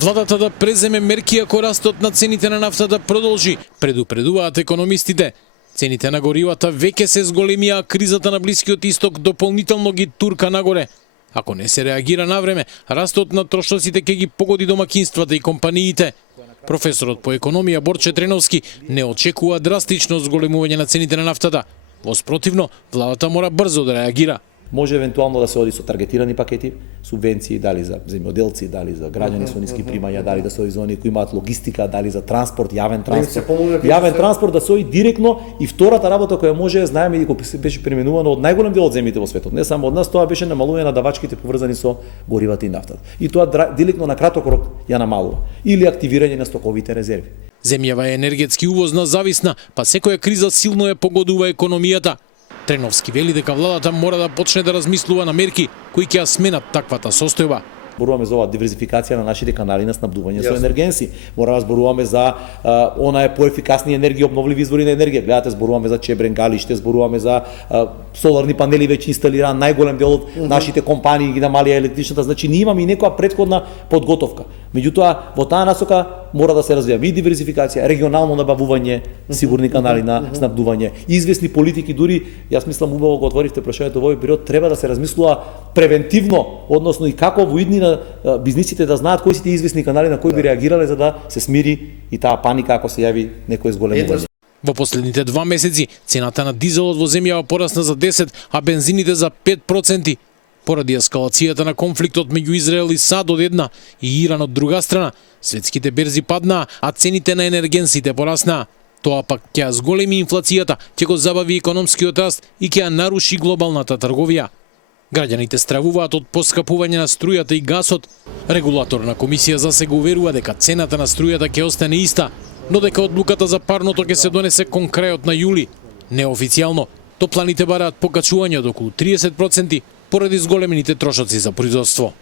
Владата да преземе мерки ако растот на цените на нафтата продолжи, предупредуваат економистите. Цените на горивата веќе се зголемија, а кризата на Блискиот исток дополнително ги турка нагоре. Ако не се реагира навреме, растот на трошоците ќе ги погоди домакинствата и компаниите. Професорот по економија Борче Треновски не очекува драстично зголемување на цените на нафтата. Воспротивно, владата мора брзо да реагира. Може евентуално да се оди со таргетирани пакети, субвенции, дали за земјоделци, дали за граѓани со ниски примања, дали да се оди за оние кои имаат логистика, дали за транспорт, јавен транспорт. Јавен транспорт да се оди директно, и втората работа која може, знаеме и кој беше применувано од најголем дел од земјите во светот. Не само од нас, тоа беше намалување на давачките поврзани со горивата и нафтата. И тоа директно на краток рок ја намалува. Или активирање на стоковите резерви. Земјава е енергетски увозна зависна, па секоја криза силно ја погодува економијата. Треновски вели дека владата мора да почне да размислува на мерки кои ќе ја сменат таквата состојба. Зборуваме за оваа диверзификација на нашите канали на снабдување со енергенси. Мора да зборуваме за онаа поефикасни енергии, обновливи извори на енергија. Гледате, зборуваме за Чебрен, Галиште, зборуваме за соларни панели веќе инсталиран, најголем дел од нашите компании ги намалија електричната, значи ние имаме и некоја претходна подготовка. Меѓутоа, во таа насока мора да се развива и диверзификација, регионално набавување, сигурни канали на снабдување, известни политики, дури јас мислам убаво го отворивте прашањето во овој период, треба да се размислува превентивно, односно и како во иднина бизнисите да знаат кои се тие известни канали на кои би реагирале за да се смири и таа паника ако се јави некој зголемување. Во последните 2 месеци цената на дизелот во земјава порасна за 10, а бензините за 5%. Поради ескалацијата на конфликтот меѓу Израел и САД од една и Иран од друга страна, светските берзи паднаа, а цените на енергенсите пораснаа. Тоа пак ќе ја зголеми инфлацијата, ќе го забави економскиот раст и ќе ја наруши глобалната трговија. Граѓаните стравуваат од поскапување на струјата и гасот. Регулаторна комисија за се го уверува дека цената на струјата ќе остане иста, но дека одлуката за парното ќе се донесе кон крајот на јули. Неофицијално, топланите бараат покачување од околу 30% поради зголемените трошоци за производство.